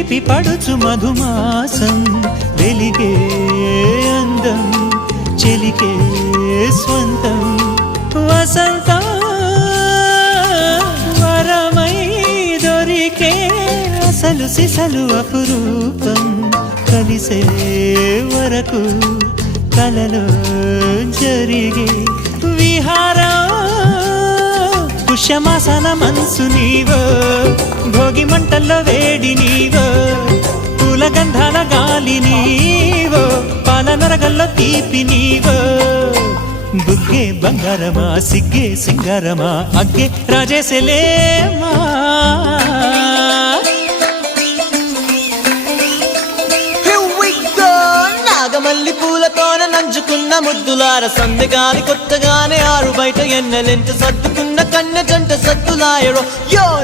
చిలిపి పడుచు మధుమాసం వెలిగే అందం చెలికే స్వంతం వసంతం వరమై దొరికే అసలు సిసలు అపురూపం కలిసే వరకు కలలో జరిగే విహారం పుష్యమాసన మనసు నీవో భోగి మంటల్లో వేడి నీవో పూల గంధాల గాలి నీవో పాల నరగల్లో తీపి నీవో బుగ్గే బంగారమా సిగ్గే సింగారమా అగ్గే రాజేసలేమా మల్లి పూలతోన నంచుకున్న ముద్దులార సందెగాలి కొత్తగానే ఆరు బయట ఎన్నెలెంట సర్దుకున్న కన్నె జంట సత్తులాయరో యో